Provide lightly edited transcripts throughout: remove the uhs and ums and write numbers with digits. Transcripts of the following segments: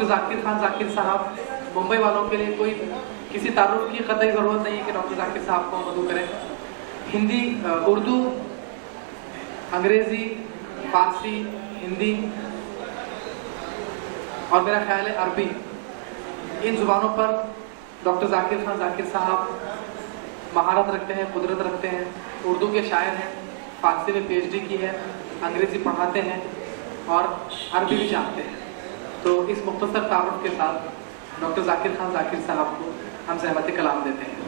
Doctor Zakir Khan Zakir साहब, मुंबई वालों के लिए कोई किसी तारुफ की कतई ज़रूरत नहीं है कि डॉक्टर जाकिर साहब को मदू करें। हिंदी, उर्दू, अंग्रेज़ी, फारसी, हिंदी और मेरा ख्याल है अरबी, इन ज़ुबानों पर डॉक्टर जाकिर खान जाकिर साहब महारत रखते हैं, कुदरत रखते हैं। उर्दू के शायर हैं, फारसी में PhD की है, अंग्रेज़ी पढ़ाते हैं और अरबी भी जानते हैं। तो इस मुख्तसर तारुफ के साथ डॉक्टर जाकिर खान जाकिर साहब को हम सहमत कलाम देते हैं।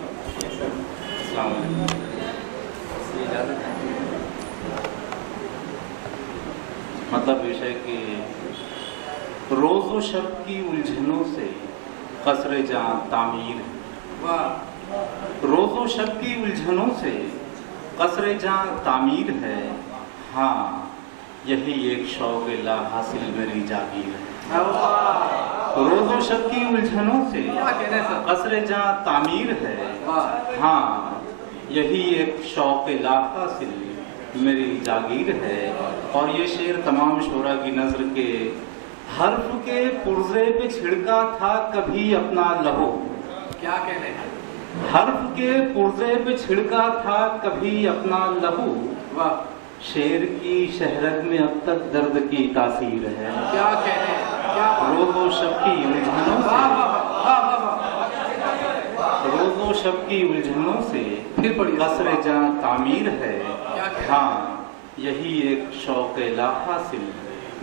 मतलब विषय कि रोज़ो शब की उलझनों से कसरे जां तामीर है। वाह। रोज़ो शब की उलझनों से कसरे जां तामीर है। हाँ, यही एक शौक़ ला हासिल मेरी जागीर है। रोज़ो शब की उलझनों से कसरे जां तामीर है। हाँ, यही एक शौक़ ला हासिल मेरी जागीर है। और ये शेर तमाम शोरा की नज़र के हर्फ के पुर्जे पे छिड़का था कभी अपना लहू। क्या कहने हैं? हर्फ के पुर्जे पे छिड़का था कभी अपना लहू। वाह। शेर की शहरत में अब तक दर्द की तासीर है। क्या कहने हैं? क्या रोज़ो शब की उलझनों से, रोज़ो शब की उलझनों से फिर पढ़िए। कसरे जां तामीर है। क्या कहने? हाँ, यही एक शौक़ ला हासिल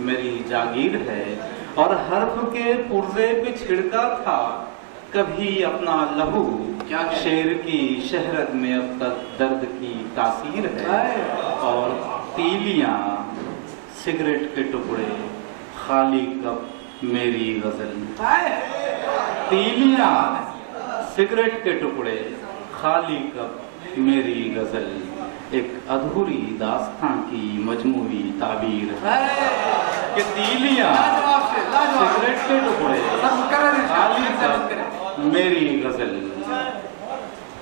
मेरी जागीर है। और हर्फ के पुर्जे पे छिड़का था कभी अपना लहू। क्या कहने? शेर की शहरत में अब तक दर्द की तासीर है। और तीलियां, सिगरेट के टुकड़े, खाली कप मेरी गजल। तीलियां, सिगरेट के टुकड़े, खाली कप मेरी गजल, एक अधूरी दास्तां की मजमूई ताबीर है। कि तीलियां, सिगरेट के टुकड़े, खाली कप मेरी गजल,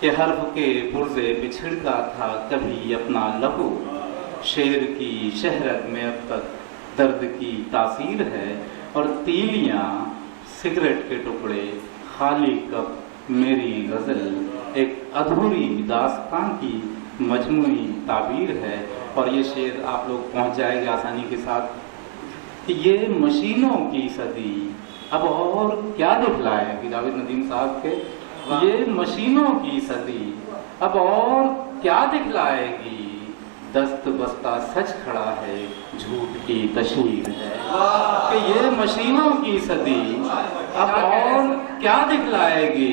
के हर्फ के पुर्जे पे छिड़का था कभी अपना लहू। शेर की शहरत में अब तक दर्द की तासीर है। और तीलियां, सिगरेट के टुकड़े, खाली कप मेरी गजल, एक अधूरी दास्तां की मजमूई ताबीर है। और ये शेर आप लोग पहुंच जाएंगे आसानी के साथ कि ये मशीनों की सदी अब और क्या दिखलाएगी। जावेद नदीम साहब के ये मशीनों की सदी अब और क्या दिखलाएगी। दस्त बस्ता सच खड़ा है, झूठ की तशहीर है। कि ये मशीनों की सदी अब और क्या दिखलाएगी।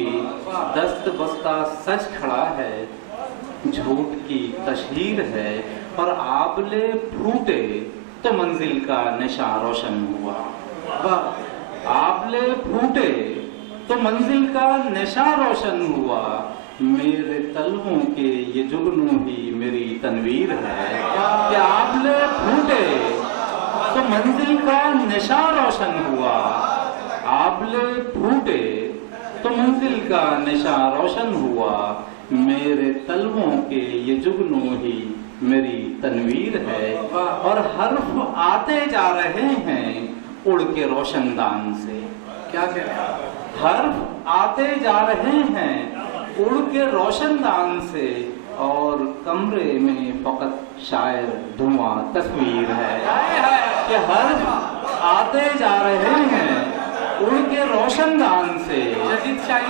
दस्त बस्ता सच खड़ा है, झूठ की तशहीर है। और आबले फूटे तो मंजिल का निशान रोशन हुआ। आबले फूटे तो मंजिल का निशान रोशन हुआ। मेरे तलवों के ये जुगनू ही मेरी तनवीर है। कि आबले फूटे तो मंजिल का निशान रोशन हुआ। आबले फूटे तो मंजिल का निशान रोशन हुआ। मेरे तलवों के ये जुगनू ही मेरी तनवीर है। और हर्फ आते जा रहे हैं उड़ के रोशनदान से। क्या कह रहे हैं? हर्फ आते जा रहे हैं उड़ के रोशनदान से। और कमरे में फकत शायर धुआं तस्वीर है। कि हर्फ आते जा रहे हैं उड़ के रोशनदान से।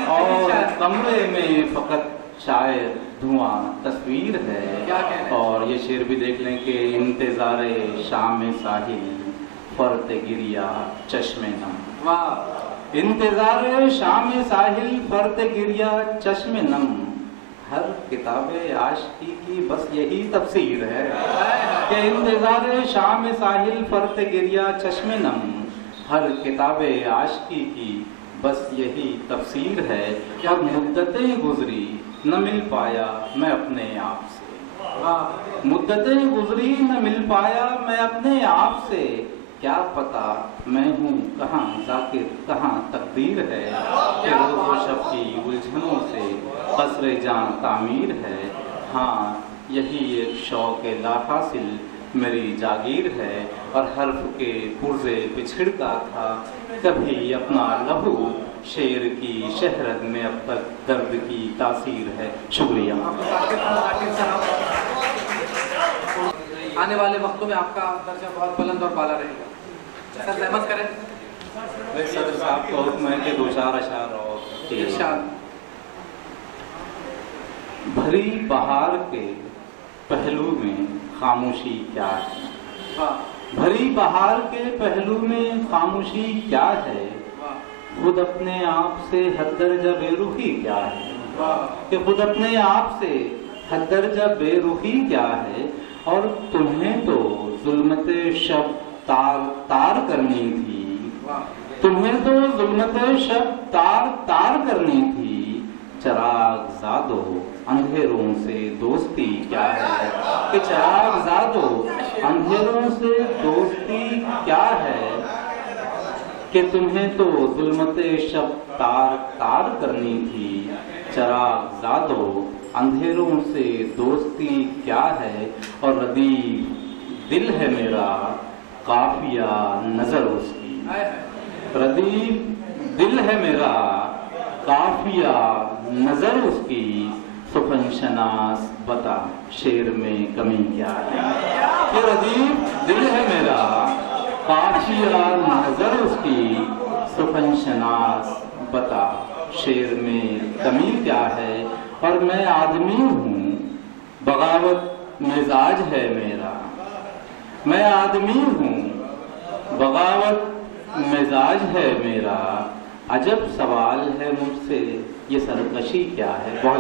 और कमरे में फकत शायर धुआं तस्वीर है। और ये शेर भी देख लें कि इंतज़ारे शाम साहिल फरते गिरिया चश्मे नम। वाह। इंतज़ारे शाम साहिल फरते गिरिया चश्मे नम। हर किताबे आशिकी की बस यही तफसीर है। कि इंतज़ारे शाम साहिल फरते गिरिया चश्मे नम। हर किताबे आशिकी की बस यही तफसीर है। क्या मुद्दतें गुजरी न मिल पाया मैं अपने आप से। मुद्दतें गुजरी न मिल पाया मैं अपने आप से। क्या पता मैं हूँ कहाँ जाकिर कहाँ तकदीर है। कि रोज़ो शब की उलझनों से कसरे जां तामीर है। हाँ, यही एक शौक़ ला हासिल मेरी जागीर है। और हर्फ के पुर्जे पे छिड़का था कभी अपना लहू शेर की शहरत में अब तक दर्द की तासीर है। शुक्रिया। आने वाले वक्तों में आपका दर्जा बहुत बुलंद और बाला रहेगा। सर रहमत करें। सदर साहब को हुक्म है कि 2-4 अशार और इरशाद। भरी बहार के पहलू में खामोशी क्या है? वाह भरी बहार के पहलू में खामोशी क्या है? वाह खुद अपने आप से हद दर्जा बेरुखी क्या है? वाह कि खुद अपने आप से हद दर्जा बेरुखी क्या है? और तुम्हें तो जुल्मते शब तार तार करनी थी, वाह तुम्हें तो जुल्मते शब तार तार करनी थी। चराग ज़ादो अंधेरों से दोस्ती क्या है? कि चराग ज़ादो अंधेरों से दोस्ती क्या है? कि तुम्हें तो जुल्मते शब तार तार करनी थी। चराग ज़ादो अंधेरों से दोस्ती क्या है? और रदीफ दिल है मेरा काफिया नजर उसकी। रदीफ दिल है मेरा काफिया नजर उसकी। सुफन शनास बता शेर में कमी क्या है? कि रदीफ दिल है मेरा काफिया नजर उसकी। सुफन शनास बता शेर में कमी क्या है? और मैं आदमी हूँ बगावत मिजाज है मेरा। मैं आदमी हूँ बगावत मिजाज है मेरा। अजब सवाल है मुझसे ये सरकशी क्या है? बहुत